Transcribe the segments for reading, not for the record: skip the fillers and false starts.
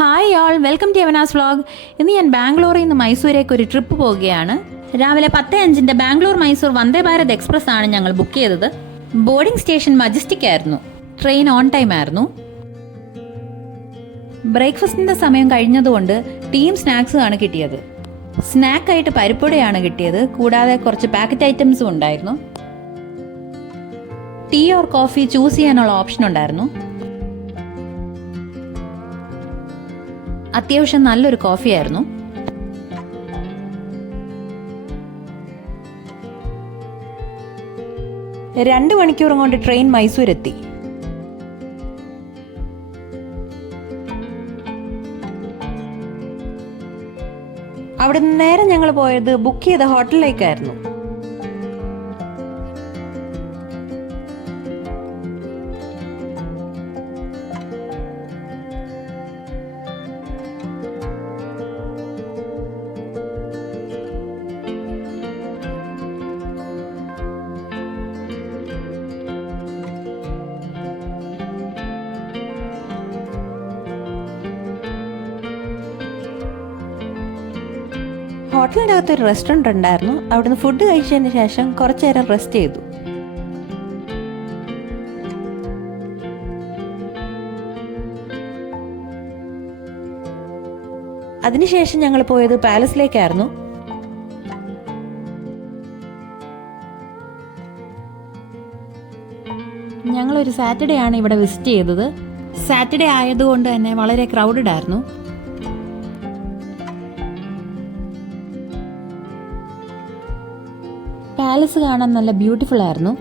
Hi all, welcome to Evana's vlog. ഇന്ന് ഞാൻ ബാംഗ്ലൂരിൽ നിന്ന് മൈസൂരേക്ക് ഒരു ട്രിപ്പ് പോവുകയാണ്. രാവിലെ 10:05 ബാംഗ്ലൂർ മൈസൂർ വന്ദേ ഭാരത് എക്സ്പ്രസ് ആണ് ഞങ്ങൾ ബുക്ക് ചെയ്തത്. ബോർഡിംഗ് സ്റ്റേഷൻ മജസ്റ്റിക് ആയിരുന്നു. ട്രെയിൻ ഓൺ ടൈം ആയിരുന്നു. ബ്രേക്ക്ഫാസ്റ്റിൻ്റെ സമയം കഴിഞ്ഞതുകൊണ്ട് ടീം സ്നാക്സ് ആണ് കിട്ടിയത്. സ്നാക്കായിട്ട് പരിപ്പുടയാണ് കിട്ടിയത്. കൂടാതെ കുറച്ച് പാക്കറ്റ് ഐറ്റംസും ഉണ്ടായിരുന്നു. ടീ ഓർ കോഫി ചൂസ് ചെയ്യാനുള്ള ഓപ്ഷൻ ഉണ്ടായിരുന്നു. അത്യാവശ്യം നല്ലൊരു കോഫിയായിരുന്നു. രണ്ട് മണിക്കൂർ കൊണ്ട് ട്രെയിൻ മൈസൂർ എത്തി. അവിടെ നിന്ന് നേരെ ഞങ്ങൾ പോയത് ബുക്ക് ചെയ്ത ഹോട്ടലിലേക്കായിരുന്നു. ഹോട്ടലിൻ്റെ അകത്തൊരു റെസ്റ്റോറൻറ്റ് ഉണ്ടായിരുന്നു. അവിടുന്ന് ഫുഡ് കഴിച്ചതിന് ശേഷം കുറച്ചു നേരം റെസ്റ്റ് ചെയ്തു. അതിനുശേഷം ഞങ്ങൾ പോയത് പാലസിലേക്കായിരുന്നു. ഞങ്ങളൊരു സാറ്റർഡേ ആണ് ഇവിടെ വിസിറ്റ് ചെയ്തത്. സാറ്റർഡേ ആയതുകൊണ്ട് തന്നെ വളരെ ക്രൗഡഡ് ആയിരുന്നു. പാലസ് കാണാൻ നല്ല ബ്യൂട്ടിഫുൾ ആയിരുന്നു.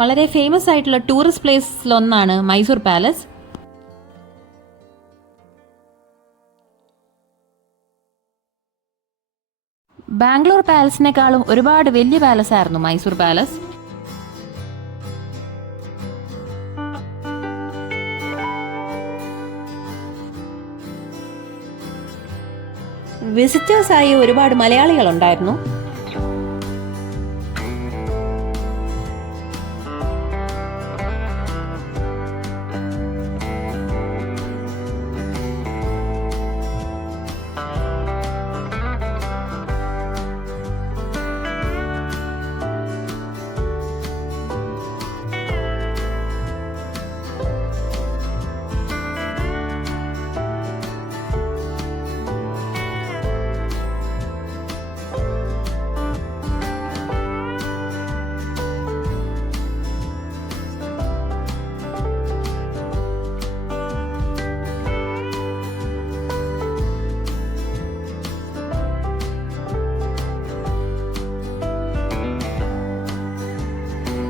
വളരെ ഫേമസ് ആയിട്ടുള്ള ടൂറിസ്റ്റ് പ്ലേസിലൊന്നാണ് മൈസൂർ പാലസ്. ബാംഗ്ലൂർ പാലസിനേക്കാളും ഒരുപാട് വലിയ പാലസ് ആയിരുന്നു മൈസൂർ പാലസ്. വിസിറ്റേഴ്സായി ഒരുപാട് മലയാളികൾ ഉണ്ടായിരുന്നു.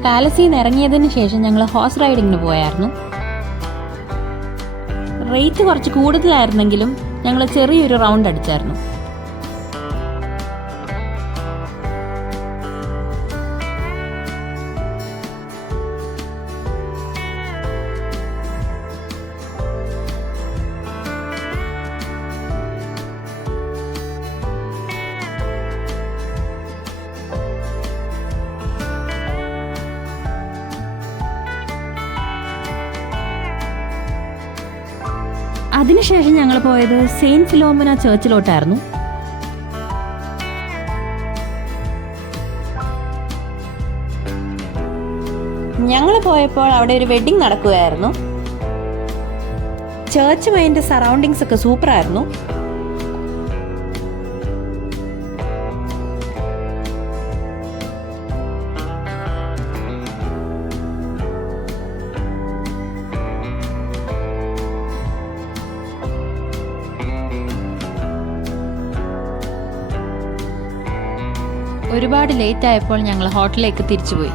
പാലസിൽ നിന്ന് ഇറങ്ങിയതിന് ശേഷം ഞങ്ങൾ ഹോഴ്സ് റൈഡിങ്ങിന് പോയായിരുന്നു. റേറ്റ് കുറച്ച് കൂടുതലായിരുന്നെങ്കിലും ഞങ്ങൾ ചെറിയൊരു റൗണ്ട് അടിച്ചായിരുന്നു. അതിനുശേഷം ഞങ്ങൾ പോയത് സെയിന്റ് ഫിലോമിന ചർച്ചിലോട്ടായിരുന്നു. ഞങ്ങൾ പോയപ്പോൾ അവിടെ ഒരു വെഡിങ് നടക്കുകയായിരുന്നു. ചർച്ചും അതിൻ്റെ സറൗണ്ടിങ്സ് ഒക്കെ സൂപ്പറായിരുന്നു. ഒരുപാട് ലേറ്റ് ആയപ്പോൾ ഞങ്ങൾ ഹോട്ടലിലേക്ക് തിരിച്ചുപോയി.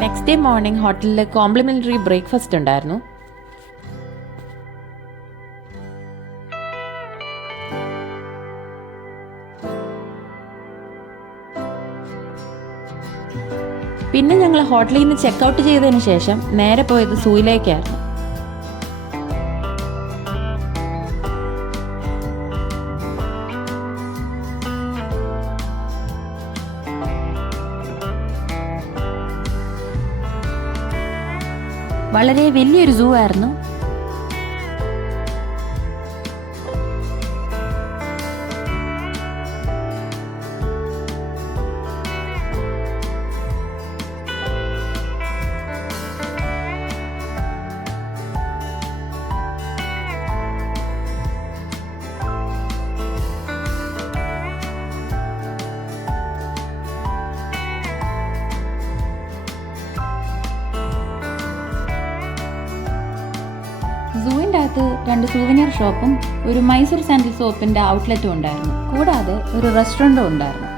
നെക്സ്റ്റ് ഡേ മോർണിംഗ് ഹോട്ടലിൽ കോംപ്ലിമെൻ്ററി ബ്രേക്ക്ഫാസ്റ്റ് ഉണ്ടായിരുന്നു. പിന്നെ ഞങ്ങൾ ഹോട്ടലിൽ നിന്ന് ചെക്കൗട്ട് ചെയ്തതിന് ശേഷം നേരെ പോയത് സൂയിലേക്കായിരുന്നു. വളരെ വലിയൊരു സൂ ആയിരുന്നു. സൂവിൻ്റെ അകത്ത് 2 സൂവനിയർ ഷോപ്പും ഒരു മൈസൂർ സാൻഡൽ സോപ്പിൻ്റെ ഔട്ട്ലെറ്റും ഉണ്ടായിരുന്നു. കൂടാതെ ഒരു റെസ്റ്റോറൻറ്റും ഉണ്ടായിരുന്നു.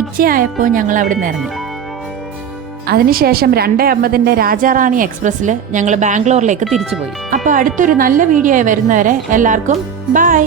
ഉച്ചയായപ്പോൾ ഞങ്ങൾ അവിടെ നിന്ന് ഇറങ്ങി. അതിനുശേഷം 2:50 രാജാറാണി എക്സ്പ്രസ്സിൽ ഞങ്ങൾ ബാംഗ്ലൂരിലേക്ക് തിരിച്ചുപോയി. അപ്പോൾ അടുത്തൊരു നല്ല വീഡിയോ വരുന്നവരെ എല്ലാവർക്കും ബൈ.